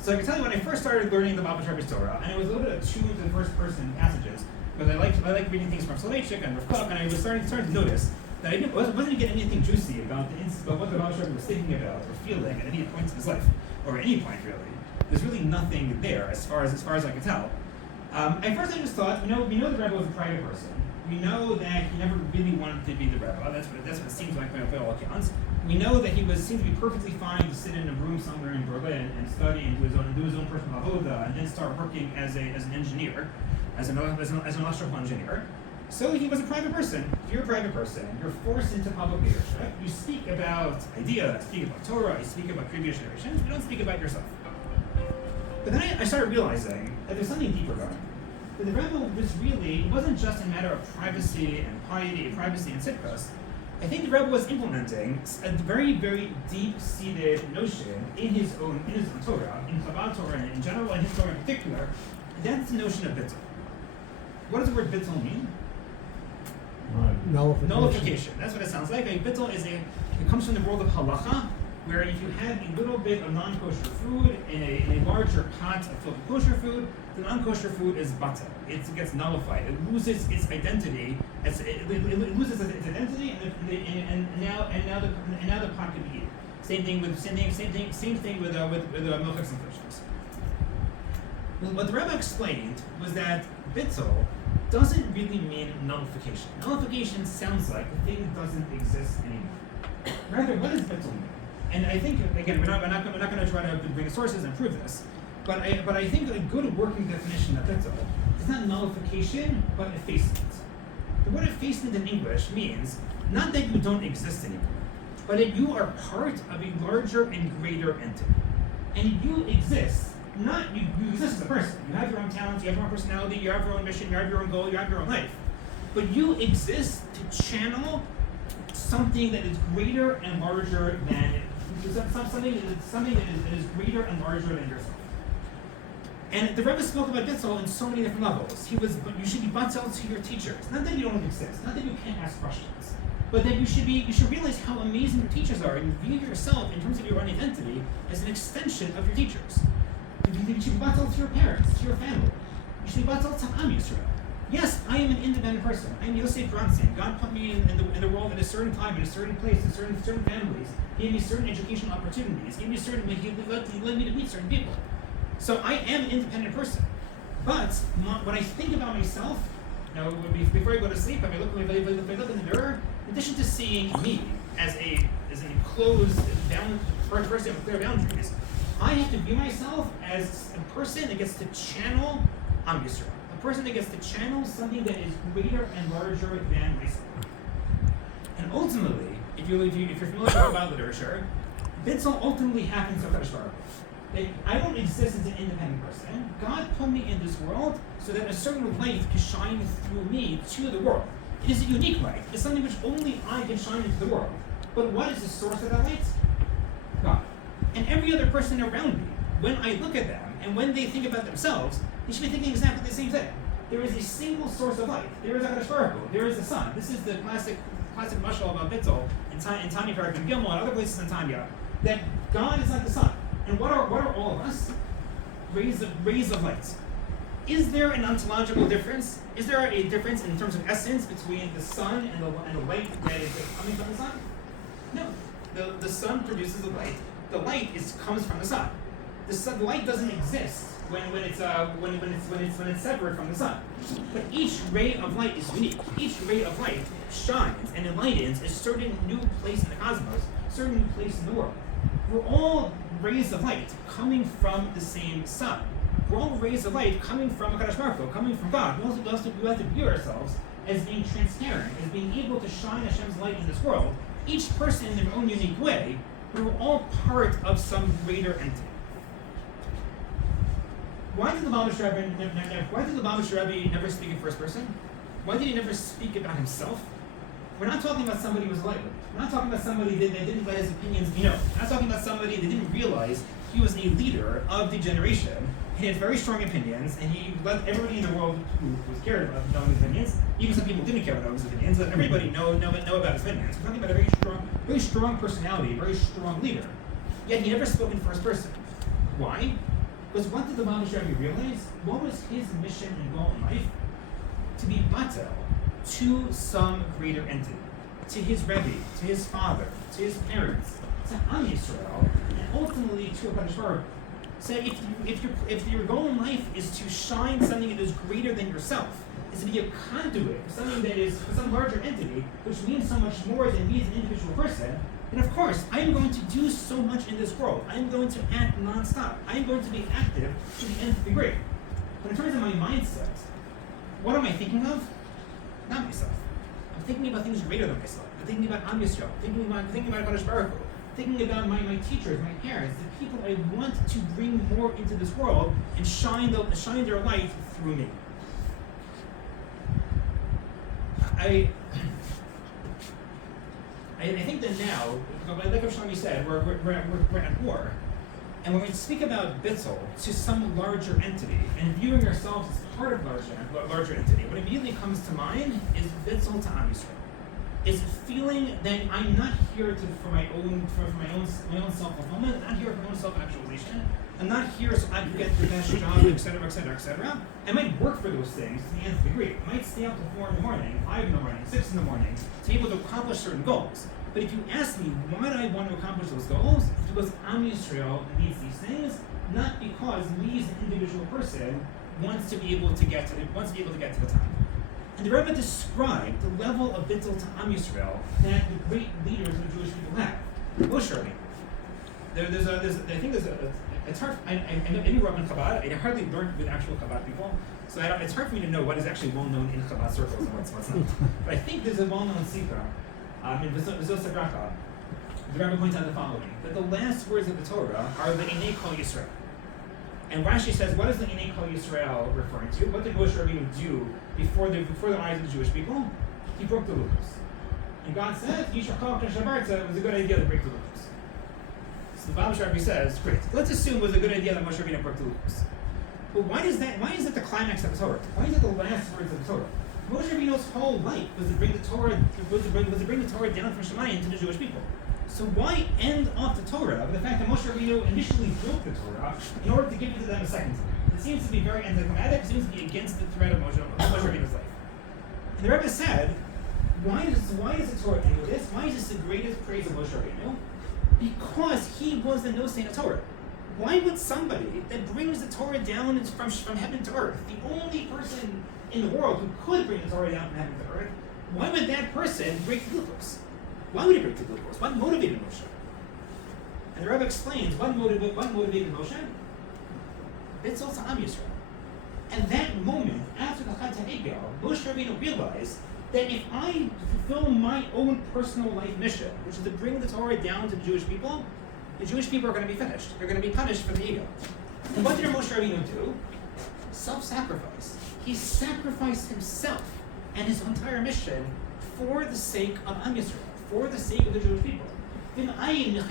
So I can tell you when I first started learning the Baal Rebbe's Torah, and it was a little bit attuned to the first person passages, because I like reading things from Shliach and Rav Kook, and I was starting to notice that I wasn't getting anything juicy about what the Baal Rebbe was thinking about or feeling at any point in his life, or at any point really. There's really nothing there as far as I could tell. At first I just thought, we know the Rebbe was a private person. We know that he never really wanted to be the Rebbe. That's what it seems like by all accounts. We know that he seemed to be perfectly fine to sit in a room somewhere in Berlin and study and do his own personal avoda, and then start working as an engineer, as an electrical engineer. So he was a private person. If you're a private person, you're forced into public leadership. You speak about ideas, speak about Torah, you speak about previous generations. You don't speak about yourself. But then I started realizing that there's something deeper going on. That the Rebbe wasn't just a matter of privacy and piety, privacy and tzidkus. I think the Rebbe was implementing a very, very deep-seated notion in his own Torah, in Chabad Torah in general, and his Torah in particular. And that's the notion of bittul. What does the word bittul mean? Nullification. That's what it sounds like. A bittul it comes from the world of halacha, where if you have a little bit of non-kosher food in a larger pot filled with kosher food, the non-kosher food is batel. It gets nullified. It loses its identity. It loses its identity, and now the pot can be eaten. Same thing with milchiks and fishers. What the Rebbe explained was that bittul doesn't really mean nullification. Nullification sounds like the thing doesn't exist anymore. Rather, what does bittul mean? And I think, again, we're not going to try to bring the sources and prove this, but I think a good working definition of bittul is not nullification, but effacement. The word effacement in English means not that you don't exist anymore, but that you are part of a larger and greater entity. And you exist, you exist as a person. You have your own talents, you have your own personality, you have your own mission, you have your own goal, you have your own life. But you exist to channel something that is greater and larger than it. Something that is greater and larger than yourself. And the Rebbe spoke about bittul in so many different levels. You should be batel to your teachers. Not that you don't exist, not that you can't ask questions, but that you should realize how amazing your teachers are, and view yourself in terms of your own identity as an extension of your teachers. You should be batel to your parents, to your family. You should be batel to Am Yisrael. Yes, I am an independent person. I am Yosef Bronstein. God put me in the world at a certain time, in a certain place, in certain families. He gave me certain educational opportunities. He led me to meet certain people. So I am an independent person. But when I think about myself, before I go to sleep, if I look in the mirror, in addition to seeing me as an enclosed person with clear boundaries, I have to view myself as a person that gets to channel Am Yisrael. A person that gets to channel something that is greater and larger than myself. And ultimately, if you're familiar with Chabad literature, bittul ultimately happens to HaKadosh Baruch Hu. I don't exist as an independent person. God put me in this world so that a certain light can shine through me to the world. It is a unique light. It's something which only I can shine into the world. But what is the source of that light? God. And every other person around me, when I look at them, and when they think about themselves, they should be thinking exactly the same thing. There is a single source of light. There is HaKadosh Baruch Hu. There is the sun. This is the classic MASHA about bittul in Tanya, Fabrengen, Gimmel, and other places in Tanya, that God is like the sun. And what are all of us? Rays of light. Is there an ontological difference? Is there a difference in terms of essence between the sun and the light that is coming from the sun? No. The sun produces the light. The light comes from the sun. The light doesn't exist when it's separate from the sun. But each ray of light is unique. Each ray of light shines and enlightens a certain new place in the cosmos, a certain new place in the world. We're all rays of light coming from the same sun. We're all rays of light coming from HaKadosh Baruch Hu, coming from God. We have to view ourselves as being transparent, as being able to shine Hashem's light in this world. Each person in their own unique way, we're all part of some greater entity. Why did the Baal Rebbe never speak in first person? Why did he never speak about himself? We're not talking about somebody who was lightweight. We're not talking about somebody that didn't let his opinions be known. We're not talking about somebody that didn't realize he was a leader of the generation. He had very strong opinions, and he let everybody in the world who was cared about knowing his opinions, even some people who didn't care about his opinions, let everybody know about his opinions. We're talking about a very strong personality, a very strong leader. Yet he never spoke in first person. Why? Because what did the Mamish Rebbe realize? What was his mission and goal in life? To be batel to some greater entity, to his Rebbe, to his father, to his parents, to Am Yisrael, and ultimately to a Kadosh Baruch Hu. So if your goal in life is to shine something that is greater than yourself, is to be a conduit for something that is for some larger entity, which means so much more than me as an individual person, then of course I am going to do so much in this world. I am going to act nonstop. I am going to be active to the nth degree. But in terms of my mindset, what am I thinking of? Not myself. I'm thinking about things greater than myself. I'm thinking about Am Yisrael. Thinking about Kadosh Baruch Hu. Thinking about my teachers, my parents, the people I want to bring more into this world and shine their light through me. I think that now, like Rav Shloime said, we're at war. And when we speak about bittul to some larger entity and viewing ourselves as part of larger entity, what immediately comes to mind is bittul to Am Yisrael. Is feeling that I'm not here for my own self-fulfillment. I'm not here for my own self-actualization. I'm not here so I can get the best job, etc., etc., etc. I might work for those things to the nth degree. I might stay up till 4 in the morning, 5 in the morning, 6 in the morning to be able to accomplish certain goals. But if you ask me why do I want to accomplish those goals, it's because Am Yisrael needs these things, not because me as an individual person wants to be able to get to the top. And the Rebbe described the level of bittul to Am Yisrael that the great leaders of the Jewish people have. Moshe Rabbeinu. It's hard. I knew Rabbi Chabad. I hardly learned with actual Chabad people, so it's hard for me to know what is actually well known in Chabad circles and what's not. But I think there's a well-known sikha in Yosef Bronstein. The Rebbe points out the following: that the last words of the Torah are the Inei Kol Yisrael. And Rashi says, what is the Inei Kol Yisrael referring to? What did Moshe Rabbeinu do before the eyes of the Jewish people? He broke the lukos. And God said, YITZCHAK it was a good idea to break the lukos. So the Mamish Rebbe says, great. Let's assume it was a good idea that Moshe Rabbeinu broke the lukos. But why is that the climax of the Torah? Why is it the last words of the Torah? Moshe Rabbeinu's whole life was to bring the Torah down from Shemayim to the Jewish people. So why end off the Torah with the fact that Moshe Rabbeinu initially broke the Torah in order to give it to them a second time? It seems to be very anticlimactic. It seems to be against the thread of Moshe Rabbeinu's life. And the Rebbe said, why does the Torah end with this? Why is this the greatest praise of Moshe Rabbeinu? Because he was the no-saint of Torah. Why would somebody that brings the Torah down from heaven to earth, the only person in the world who could bring the Torah down from heaven to earth, why would that person break the glucose? Why would he break the glucose? What motivated Moshe? And the Rebbe explains what motivated Moshe? Bittul to Am Yisrael. And that moment, after the Chat HaEgel, Moshe Rabbeinu realized that if I fulfill my own personal life mission, which is to bring the Torah down to the Jewish people are going to be finished. They're going to be punished for the ego. And what did Moshe Rabbeinu do? Self-sacrifice. He sacrificed himself and his entire mission for the sake of Am Yisrael, for the sake of the Jewish people. Moshe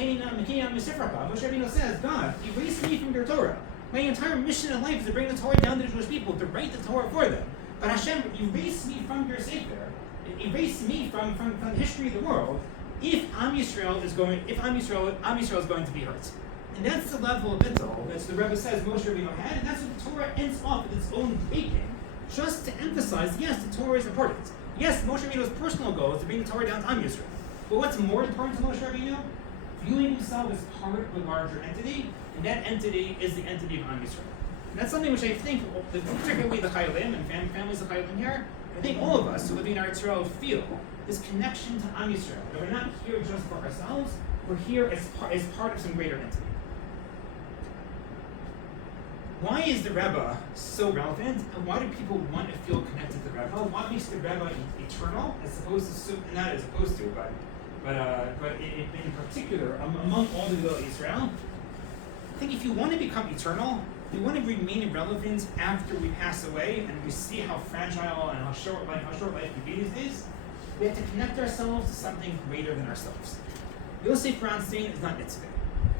Rabbeinu says, God, erase me from your Torah. My entire mission in life is to bring the Torah down to the Jewish people, to write the Torah for them. But Hashem, erase me from your Sefer, erase me from the history of the world, if Am Yisrael is going to be hurt. And that's the level of bittul that the Rebbe says Moshe Rabbeinu had, and that's what the Torah ends off with its own breaking, just to emphasize, yes, the Torah is important. Yes, Moshe Rabbeinu's personal goal is to bring the Torah down to Am Yisrael. But what's more important to Moshe Rabbeinu? Viewing himself as part of a larger entity, and that entity is the entity of Am Yisrael. And that's something which I think, particularly the Chayalim and families of Chayalim here, I think all of us who live in Yisrael feel this connection to Am Yisrael. That we're not here just for ourselves, we're here as part of some greater entity. Why is the Rebbe so relevant, and why do people want to feel connected to the Rebbe? What makes the Rebbe eternal, in particular, among all the Gedolei Yisrael? I think if you want to become eternal, if you want to remain relevant after we pass away, and we see how fragile and how short life can be these days, we have to connect ourselves to something greater than ourselves. Yosef Bronstein is not Nitzvah.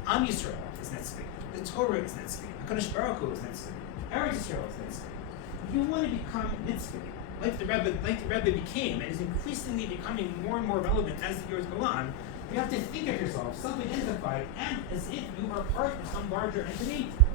Am Yisrael is Nitzvah. The Torah is Nitzvah. Hakadosh Baruch Hu is Nitzvah. Eretz Yisrael is Nitzvah. If you want to become Nitzvah, like the Rebbe became, and is increasingly becoming more and more relevant as the years go on, you have to think of yourself, self-identify, and as if you are part of some larger entity